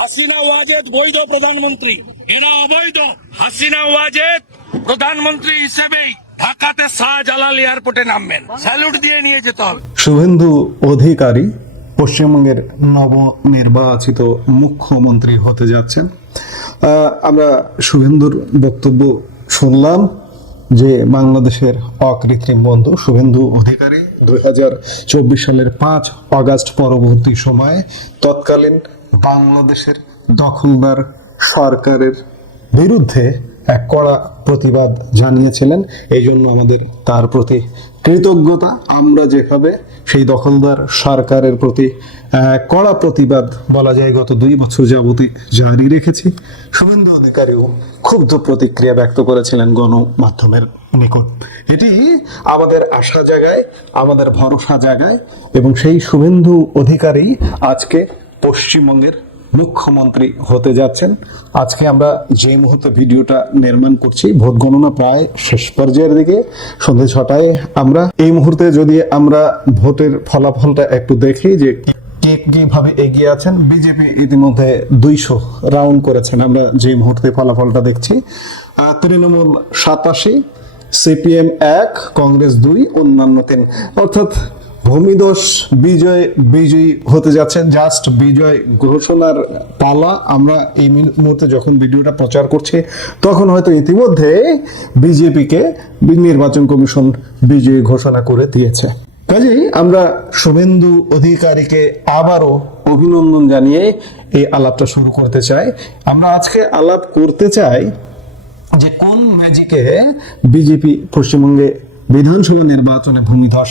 হাসিনা ওয়াজেদ বৈধ প্রধানমন্ত্রী, এরা অবৈধ। হাসিনা ওয়াজেদ প্রধানমন্ত্রী হিসেবেই ঢাকাতে শাহজালাল এয়ারপোর্টে নামবেন, স্যালুট দিয়ে নিয়ে যেতে হবে। শুভেন্দু অধিকারী পশ্চিমবঙ্গের নবনির্বাচিত মুখ্যমন্ত্রী হতে যাচ্ছেন। আমরা শুভেন্দুর বক্তব্য শুনলাম যে বাংলাদেশের অকৃত্রিম বন্ধু শুভেন্দু অধিকারী 2024 সালের 5 অগাস্ট পরবর্তী সময়ে তৎকালীন বাংলাদেশের দখলদার সরকারের বিরুদ্ধে এক কড়া প্রতিবাদ জানিয়েছিলেন। এই জন্য আমাদের তার প্রতি কৃতজ্ঞতা। আমরা যেভাবে সেই দখলদার সরকারের প্রতি কড়া প্রতিবাদ বলা যায় গত 2 বছর যাবতই জারি রেখেছি, শুভেন্দু অধিকারীও ক্ষুব্ধ প্রতিক্রিয়া ব্যক্ত করেছিলেন গণমাধ্যমের নিকট। এটি আমাদের আশা জাগায়, আমাদের ভরসা জাগায়, এবং সেই শুভেন্দু অধিকারী আজকে পশ্চিমবঙ্গের মুখ্যমন্ত্রী হতে যাচ্ছেন। আজকে আমরা যে মুহূর্তে ভিডিওটা নির্মাণ করছি, ভোট গণনা প্রায় শেষ পর্যায়ের দিকে, সন্ধ্যে 6টায়। আমরা এই মুহূর্তে যদি আমরা ভোটের ফলাফলটা একটু দেখি যে কে কিভাবে এগিয়ে আছেন। বিজেপি ইতিমধ্যে 200 রাউন্ড করেছেন। আমরা যে মুহূর্তে ফলাফলটা দেখছি, তৃণমূল 87, সিপিএম 1, কংগ্রেস 2, অন্যান্য 3, অর্থাৎ ভূমিধস বিজয়ী হতে যাচ্ছেন। জাস্ট বিজয় ঘোষণার পালা। আমরা এই মুহূর্তে যখন ভিডিওটা প্রচার করছি তখন হয়তো ইতিমধ্যে বিজেপিকে নির্বাচন কমিশন বিজয়ী ঘোষণা করে দিয়েছে। কাজেই আমরা শুভেন্দু অধিকারীকে আবারও অভিনন্দন জানিয়ে এই আলাপটা শুরু করতে চাই। আমরা আজকে আলাপ করতে চাই যে কোন ম্যাজিকে বিজেপি পশ্চিমবঙ্গে বিধানসভা নির্বাচনে ভূমিধস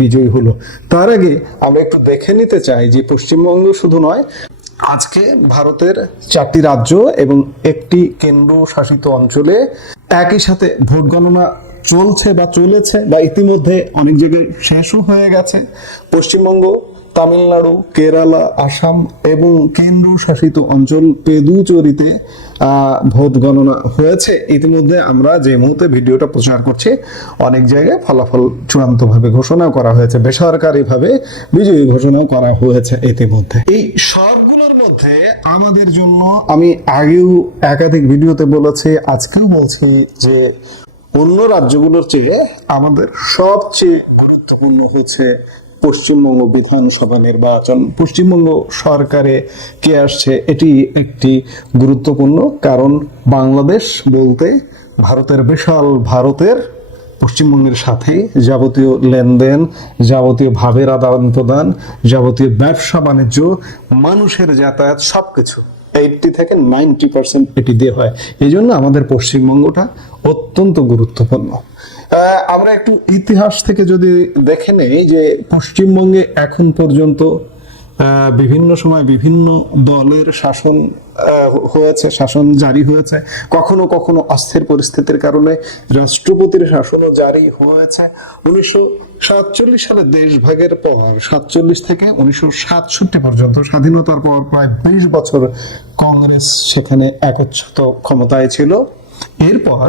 বিজয়ী হলো। তার আগে আমরা একটু দেখে নিতে চাই যে পশ্চিমবঙ্গ শুধু নয়, আজকে ভারতের 4টি রাজ্য এবং একটি কেন্দ্র শাসিত অঞ্চলে একই সাথে ভোট গণনা চলছে বা চলেছে বা ইতিমধ্যে অনেক জায়গায় শেষও হয়ে গেছে। পশ্চিমবঙ্গ, তামিলনাড়ু, কেরালা, আসাম এবং কেন্দ্র শাসিত অঞ্চল পেদুচেরিতে ভোট গণনা হয়েছে ইতিমধ্যে। আমরা যে মুহূর্তে ভিডিওটা প্রচার করছি অনেক জায়গায় ফলাফল চূড়ান্তভাবে ঘোষণা করা হয়েছে, বেসরকারিভাবে বিজয়ী ঘোষণাও করা হয়েছে ইতিমধ্যে। এই সবগুলোর মধ্যে আমাদের জন্য আমি আগেও একাধিক ভিডিওতে বলেছি, আজকেও বলছি যে অন্য রাজ্যগুলোর চেয়ে আমাদের সবচেয়ে গুরুত্বপূর্ণ হচ্ছে পশ্চিমবঙ্গ বিধানসভা নির্বাচন। পশ্চিমবঙ্গ সরকারে কে আসছে এটি একটি গুরুত্বপূর্ণ, কারণ বাংলাদেশ বলতে ভারতের ভারতের পশ্চিমবঙ্গের সাথে যাবতীয় লেনদেন, যাবতীয় ভাবের আদান প্রদান, যাবতীয় ব্যবসা বাণিজ্য, মানুষের যাতায়াত, সবকিছু 80 থেকে 90% এটি দিয়ে হয়। এই জন্য আমাদের পশ্চিমবঙ্গটা অত্যন্ত গুরুত্বপূর্ণ। আমরা একটু ইতিহাস থেকে যদি দেখে নেই যে পশ্চিমবঙ্গে এখন পর্যন্ত বিভিন্ন সময় বিভিন্ন দলের শাসন হয়েছে, শাসন জারি হয়েছে। কখনো কখনো অস্থির পরিস্থিতির কারণে রাষ্ট্রপতির শাসনও জারি হয়েছে। 1947 সালে দেশভাগের পর 47 থেকে 1967 পর্যন্ত, স্বাধীনতার পর প্রায় 20 বছর কংগ্রেস সেখানে একচ্ছত্র ক্ষমতায় ছিল। এরপর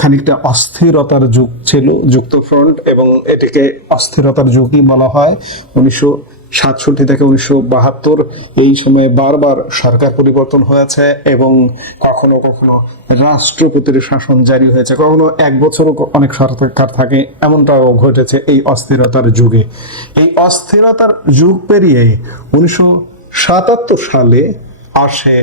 খানিকটা অস্থিরতার যুগ ছিল, যুক্তফ্রন্ট, এবং এটিকে অস্থিরতার যুগই বলা হয়। 1967 থেকে 1972 এই সময়ে বারবার সরকার পরিবর্তন হয়েছে এবং কখনো কখনো রাষ্ট্রপতির শাসন জারি হয়েছে, কখনো 1 বছরও অনেক সরকার থাকে, এমনটাও ঘটেছে এই অস্থিরতার যুগে। এই অস্থিরতার যুগ পেরিয়ে 1977 সালে আসে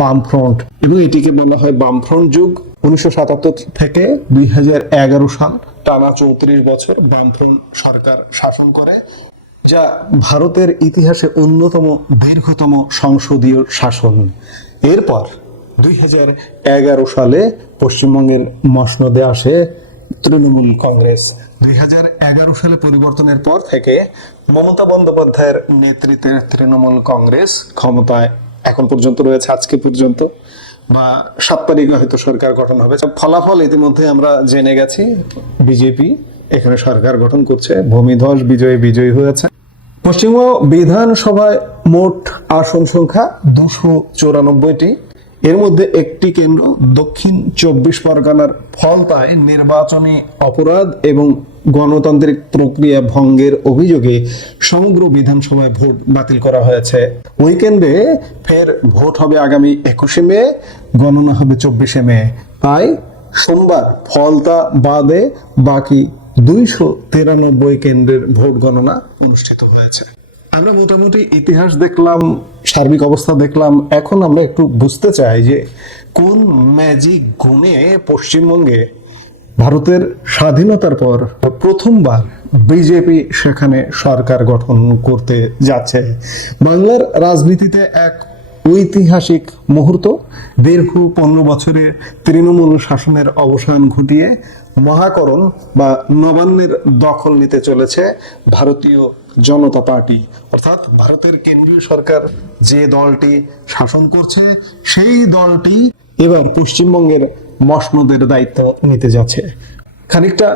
বামফ্রন্ট, এবং এটিকে বলা হয় বামফ্রন্ট যুগ। 1977 থেকে 2011 সাল টানা 34 বছর বামফ্রন্ট সরকার শাসন করে, যা ভারতের ইতিহাসে অন্যতম দীর্ঘতম সংসদীয় শাসন। এরপর 2011 সালে পশ্চিমবঙ্গের মসনদে আসে তৃণমূল কংগ্রেস। 2011 সালে পরিবর্তনের পর থেকে মমতা বন্দ্যোপাধ্যায়ের নেতৃত্বে তৃণমূল কংগ্রেস ক্ষমতায় এখন পর্যন্ত রয়েছে, আজকে পর্যন্ত, বা 7 তারিখে হয়তো সরকার গঠন হবে। ফলাফল ইতিমধ্যে আমরা জেনে গেছি, বিজেপি এখানে সরকার গঠন করছে, ভূমিধস বিজয়ী হয়েছে। পশ্চিমবঙ্গ বিধানসভায় মোট আসন সংখ্যা 294টি। এর মধ্যে একটি কেন্দ্র দক্ষিণ 24 পরগনার ফলতায় নির্বাচনী অপরাধ এবং গণতান্ত্রিক প্রক্রিয়া ভঙ্গের অভিযোগে সমগ্র বিধানসভায় ভোট বাতিল করা হয়েছে। ওই কেন্দ্রে ফের ভোট হবে আগামী 21শে মে, গণনা হবে 24শে মে। তাই সোমবার ফলতা বাদে বাকি 293 কেন্দ্রের ভোট গণনা অনুষ্ঠিত হয়েছে। আমরা মোটামুটি ইতিহাস দেখলাম, সার্বিক অবস্থা দেখলাম। এখন আমরা একটু বুঝতে চাই যে কোন ম্যাজিক গুণে পশ্চিমবঙ্গে ভারতের স্বাধীনতার পর প্রথমবার বিজেপি সেখানে সরকার গঠন করতে যাচ্ছে। বাংলার রাজনীতিতে এক ঐতিহাসিক মুহূর্ত। দীর্ঘ 15 বছরের তৃণমূল শাসনের অবসান ঘটিয়ে মহাকরণ বা নবান্নের দখল নিতে চলেছে ভারতীয় জনতা পার্টি, অর্থাৎ ভারতের কেন্দ্রীয় সরকার যে দলটি শাসন করছে সেই দলটি এবার পশ্চিমবঙ্গের মসনদের দায়িত্ব নিতে যাচ্ছে। খানিকটা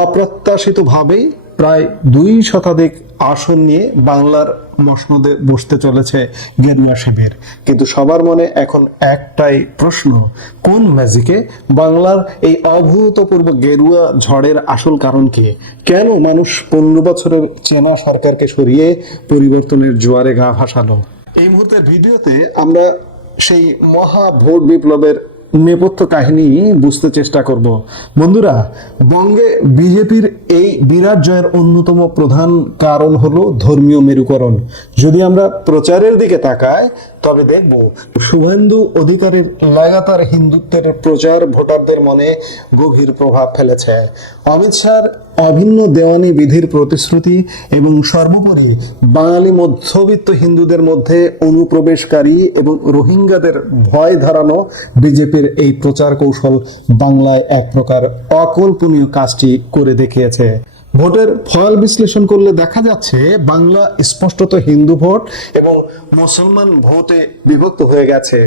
অপ্রত্যাশিতভাবেই প্রায় 2 শতাধিক আসন নিয়ে বাংলার মসনদে বসতে চলেছে গেরুয়া শিবির। কিন্তু সবার মনে এখন একটাই প্রশ্ন, কোন ম্যাজিকে বাংলার এই অভূতপূর্ব গেরুয়া ঝড়ের আসল কারণ কি? কেন মানুষ 15 বছরের চেনা সরকারকে সরিয়ে পরিবর্তনের জোয়ারে গা ভাসালো? এই মুহূর্তের ভিডিওতে আমরা সেই মহা ভোট বিপ্লবের নেপথ্য কাহিনী বুঝতে চেষ্টা করব। বন্ধুরা, বঙ্গে বিজেপির এই বিরাট জয়ের অন্যতম প্রধান কারণ হলো ধর্মীয় মেরুকরণ। যদি আমরা প্রচারের দিকে তাকাই তবে দেখব শুভেন্দু অধিকারীর লাগাতার হিন্দুত্বের প্রচার ভোটারদের মনে গভীর প্রভাব ফেলেছে। অমিত শাহর অভিন্ন দেওয়ানি বিধির প্রতিশ্রুতি এবং সর্বোপরি বাঙালি মধ্যবিত্ত হিন্দুদের মধ্যে অনুপ্রবেশকারী এবং রোহিঙ্গাদের ভয় ধরানো বিজেপির এই প্রচার কৌশল বাংলায় এক প্রকার অকল্পনীয় কাজটি করে দেখিয়েছে। ভোটের ফল বিশ্লেষণ করলে দেখা যাচ্ছে বাংলা স্পষ্টত হিন্দু ভোট এবং মুসলমান ভোটে বিভক্ত হয়ে গেছে।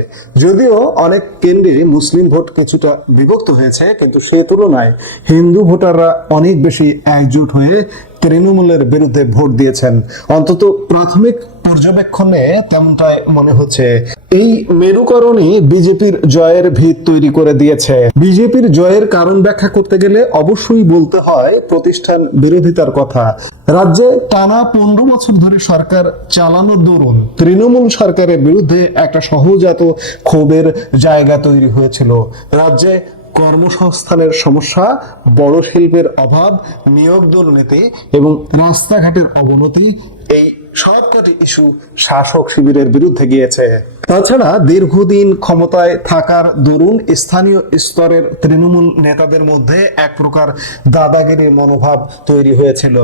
যদিও অনেক কেন্দ্রে মুসলিম ভোট কিছুটা বিভক্ত হয়েছে, কিন্তু সে তুলনায় হিন্দু ভোটাররা অনেক বেশি একজোট হয়ে তৃণমূলের বিরুদ্ধে ভোট দিয়েছেন। অন্তত প্রাথমিক পর্যবেক্ষণে তেমনটাই মনে হচ্ছে। এই মেরুকরণই বিজেপির জয়ের ভিত তৈরি করে দিয়েছে। বিজেপির জয়ের কারণ ব্যাখ্যা করতে গেলে অবশ্যই বলতে হয় প্রতিষ্ঠান বিরোধিতার কথা। রাজ্যে টানা 15 বছর ধরে সরকার চালানোর দরুন তৃণমূল সরকারের বিরুদ্ধে একটা সহজাত ক্ষোভের জায়গা তৈরি হয়েছিল। রাজ্যে কর্মসংস্থানের সমস্যা, বড় শিল্পের অভাব, নিয়োগ দুর্নীতি এবং রাস্তাঘাটের অবনতি, এই সবকটি ইস্যু শাসক শিবিরের বিরুদ্ধে গিয়েছে। তাছাড়া দীর্ঘদিন ক্ষমতায় থাকার দরুন স্থানীয় স্তরের তৃণমূল নেতাদের মধ্যে এক প্রকার দাদাগিরির মনোভাব তৈরি হয়েছিল।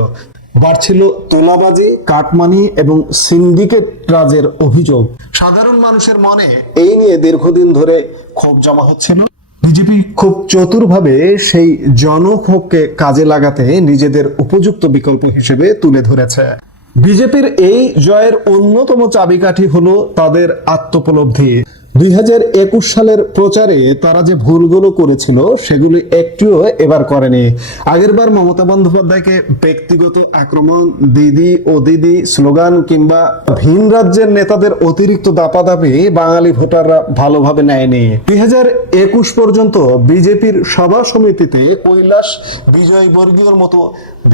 বাড়ছিল তোলাবাজি, কাটমানি এবং সিন্ডিকেট রাজের অভিযোগ। সাধারণ মানুষের মনে এই নিয়ে দীর্ঘদিন ধরে ক্ষোভ জমা হচ্ছিল। বিজেপি খুব চতুরভাবে সেই জনক্ষোভকে কাজে লাগাতে নিজেদের উপযুক্ত বিকল্প হিসেবে তুলে ধরেছে। বিজেপির এই জয়ের অন্যতম চাবিকাঠি হলো তাদের আত্মোপলব্ধি। 2021 সালের প্রচারে তারা যে ভুলগুলো করেছিল সেগুলি একটিও এবার করেনি। আগেরবার মমতা বন্দ্যোপাধ্যায়কে ব্যক্তিগত আক্রমণ, দিদি ও দিদি স্লোগান কিংবা ভিন রাজ্যের নেতাদের অতিরিক্ত দাপাদাপি বাঙালি ভোটাররা ভালোভাবে নেয়নি। 2021 পর্যন্ত বিজেপির সভা সমিতিতে কৈলাস বিজয় বর্গীয়র মতো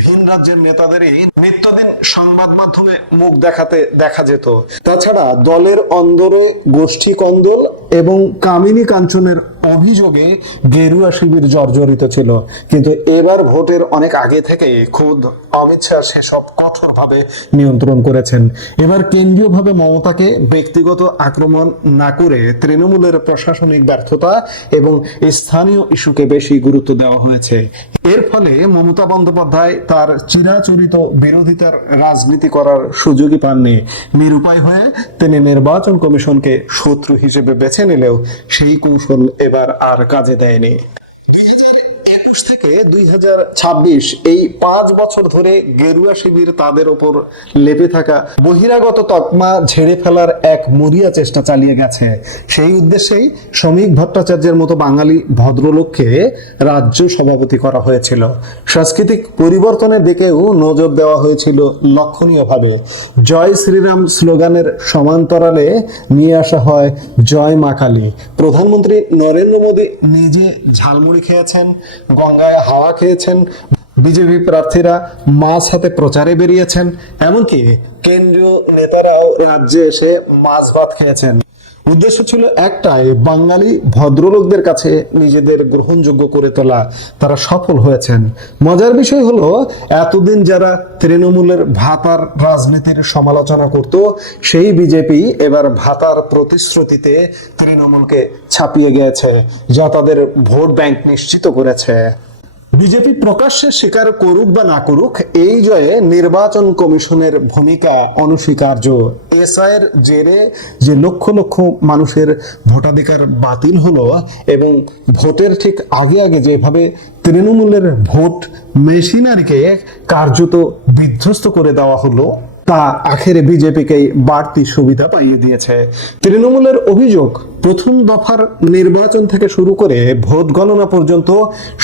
ভিন রাজ্যের নেতাদেরই নিত্যদিন সংবাদ মাধ্যমে মুখ দেখাতে দেখা যেত। তাছাড়া দলের অন্দরে গোষ্ঠী কন্দল এবং কামিনী কাঞ্চনের অভিযোগে গেরুয়া শিবির জর্জরিত ছিল। কিন্তু এবার ভোটের অনেক আগে থেকে খোদ অমিত শাহ সেসব কঠোরভাবে নিয়ন্ত্রণ করেছেন। এবার কেন্দ্রীয়ভাবে মমতাকে ব্যক্তিগত আক্রমণ না করে তৃণমূলের প্রশাসনিক ব্যর্থতা এবং স্থানীয় ইস্যুকে বেশি গুরুত্ব দেওয়া হয়েছে। এর ফলে মমতা বন্দ্যোপাধ্যায় তার চিরাচরিত বিরোধিতার রাজনীতি করার সুযোগই পাননি। নিরুপায় হয়ে তিনি নির্বাচন কমিশনকে শত্রু হিসেবে বেছে নিলেও সেই কৌশল এবার আর কাজে দেয়নি। 2021 থেকে 2026 এই 5 বছর ধরে গেরুয়া শিবির তাদের ওপর লেপে থাকা বহিরাগত তকমা ঝেড়ে ফেলার এক মরিয়া চেষ্টা চালিয়ে গেছে। সেই উদ্দেশ্যেই শ্রমিক ভট্টাচার্যের মতো বাঙালি ভদ্রলোককে রাজ্য সভাপতি করা হয়েছিল। সাংস্কৃতিক পরিবর্তনের দিকেও নজর দেওয়া হয়েছিল লক্ষণীয়ভাবে। জয় শ্রীরাম স্লোগানের সমান্তরালে নিয়ে আসা হয় জয় মা কালী। প্রধানমন্ত্রী নরেন্দ্র মোদী নিজে ঝালমুড়ি খেয়েছেন, গঙ্গায় হাওয়া খেয়েছেন, বিজেপি প্রার্থীরা মাছ হাতে প্রচারে বেরিয়েছেন, এমনকি কেন্দ্রীয় নেতারাও রাজ্যে এসে মাছ ভাত খেয়েছেন। উদ্দেশ্য ছিল একটাই, বাঙালি ভদ্রলোকদের কাছে নিজেদের গ্রহণযোগ্য করে তোলা। তারা সফল হয়েছেন। মজার বিষয় হলো, এতদিন যারা তৃণমূলের ভাতার রাজনীতির সমালোচনা করত, সেই বিজেপি এবার ভাতার প্রতিশ্রুতিতে তৃণমূলকে ছাপিয়ে গিয়েছে, যা তাদের ভোট ব্যাংক নিশ্চিত করেছে। বিজেপি প্রকাশ্যে স্বীকার করুক বা না করুক, এই জয়ে নির্বাচন কমিশনের ভূমিকা অনস্বীকার্য। এসআইয়ের জেরে যে লক্ষ লক্ষ মানুষের ভোটাধিকার বাতিল হলো এবং ভোটের ঠিক আগে আগে যেভাবে তৃণমূলের ভোট মেশিনারিকে কার্যত বিধ্বস্ত করে দেওয়া হলো, তা আখেরে বিজেপিকেই বাড়তি সুবিধা পাইয়ে দিয়েছে। তৃণমূলের অভিযোগ, প্রথম দফার নির্বাচন থেকে শুরু করে ভোট গণনা পর্যন্ত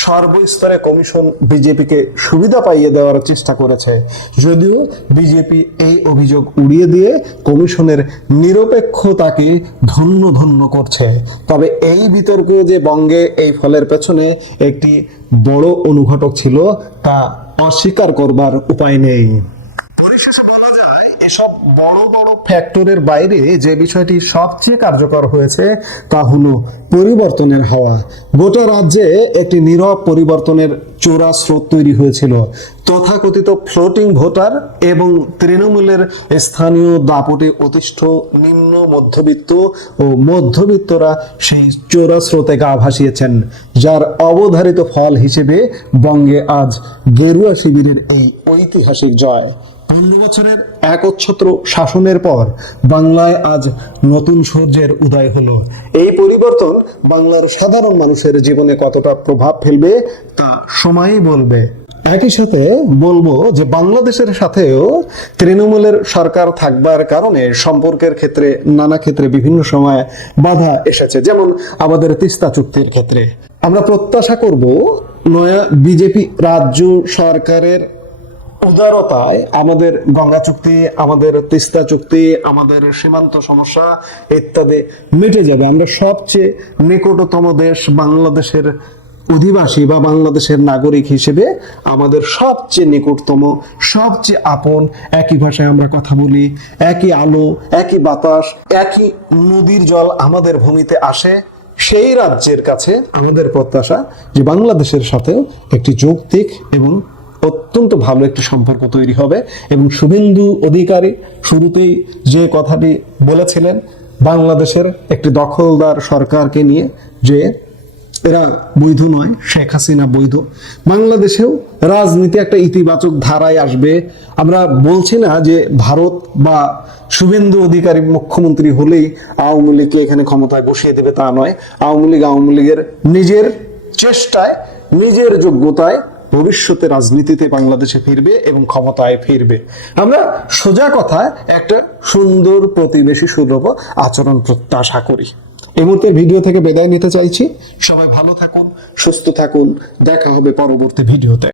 সর্বস্তরে কমিশন বিজেপিকে সুবিধা পাইয়ে দেওয়ার চেষ্টা করেছে। যদিও বিজেপি এই অভিযোগ উড়িয়ে দিয়ে কমিশনের নিরপেক্ষতাকে ধন্য ধন্য করছে। তবে এই বিতর্ক যে বঙ্গে এই ফলের পেছনে একটি বড় অনুঘটক ছিল, তা অস্বীকার করবার উপায় নেই। পরিশেষে বলা যায়, এসব বড় বড় ফ্যাক্টরের বাইরে যে বিষয়টি সবচেয়ে কার্যকর হয়েছে তা হলো পরিবর্তনের হাওয়া। গোটা রাজ্যে একটি নীরব পরিবর্তনের চোরা স্রোত তৈরি হয়েছিল। তথাকথিত ফ্লোটিং ভোটার এবং তৃণমূলের স্থানীয় দাপটে অতিষ্ঠ নিম্ন মধ্যবিত্ত ও মধ্যবিত্তরা সেই চোরা স্রোতে গা ভাসিয়েছেন, যার অবধারিত ফল হিসেবে বঙ্গে আজ গেরুয়া শিবিরের এই ঐতিহাসিক জয়। 15 বছরের একচ্ছত্র শাসনের পর বাংলায় আজ নতুন সূর্যের উদয় হলো। এই পরিবর্তন বাংলার সাধারণ মানুষের জীবনে কতটা প্রভাব ফেলবে তা সময়ই বলবে। একই সাথে বলবো যে বাংলাদেশের সাথেও তৃণমূলের সরকার থাকবার কারণে সম্পর্কের ক্ষেত্রে নানা ক্ষেত্রে বিভিন্ন সময় বাধা এসেছে, যেমন আমাদের তিস্তা চুক্তির ক্ষেত্রে। আমরা প্রত্যাশা করব নয়া বিজেপি রাজ্য সরকারের উদারতায় আমাদের গঙ্গা চুক্তি, আমাদের তিস্তা চুক্তি, আমাদের সীমান্ত সমস্যা ইত্যাদি মিটে যাবে। আমরা সবচেয়ে নিকটতম দেশ বাংলাদেশের অধিবাসী বা বাংলাদেশের নাগরিক হিসেবে আমাদের সবচেয়ে নিকটতম, সবচেয়ে আপন, একই ভাষায় আমরা কথা বলি, একই আলো, একই বাতাস, একই নদীর জল আমাদের ভূমিতে আসে। সেই রাজ্যের কাছে আমাদের প্রত্যাশা যে বাংলাদেশের সাথে একটি যৌক্তিক এবং অত্যন্ত ভালো একটি সম্পর্ক তৈরি হবে। এবং শুভেন্দু অধিকারী শুরুতেই যে কথাটি বলেছিলেন বাংলাদেশের একটি দখলদার সরকারকে নিয়ে, যে এরা বৈধ নয়, শেখ হাসিনা বৈধ, বাংলাদেশেও রাজনীতি একটা ইতিবাচক ধারায় আসবে। আমরা বলছি না যে ভারত বা শুভেন্দু অধিকারী মুখ্যমন্ত্রী হলেই আওয়ামী লীগকে এখানে ক্ষমতায় বসিয়ে দেবে, তা নয়। আওয়ামী লীগের নিজের চেষ্টায়, নিজের যোগ্যতায় ভবিষ্যতে রাজনীতিতে বাংলাদেশে ফিরবে এবং ক্ষমতায় ফিরবে। আমরা সোজা কথায় একটা সুন্দর প্রতিবেশী সুলভ আচরণ প্রত্যাশা করি। এই মুহূর্তে ভিডিও থেকে বিদায় নিতে চাইছি। সবাই ভালো থাকুন, সুস্থ থাকুন। দেখা হবে পরবর্তী ভিডিওতে।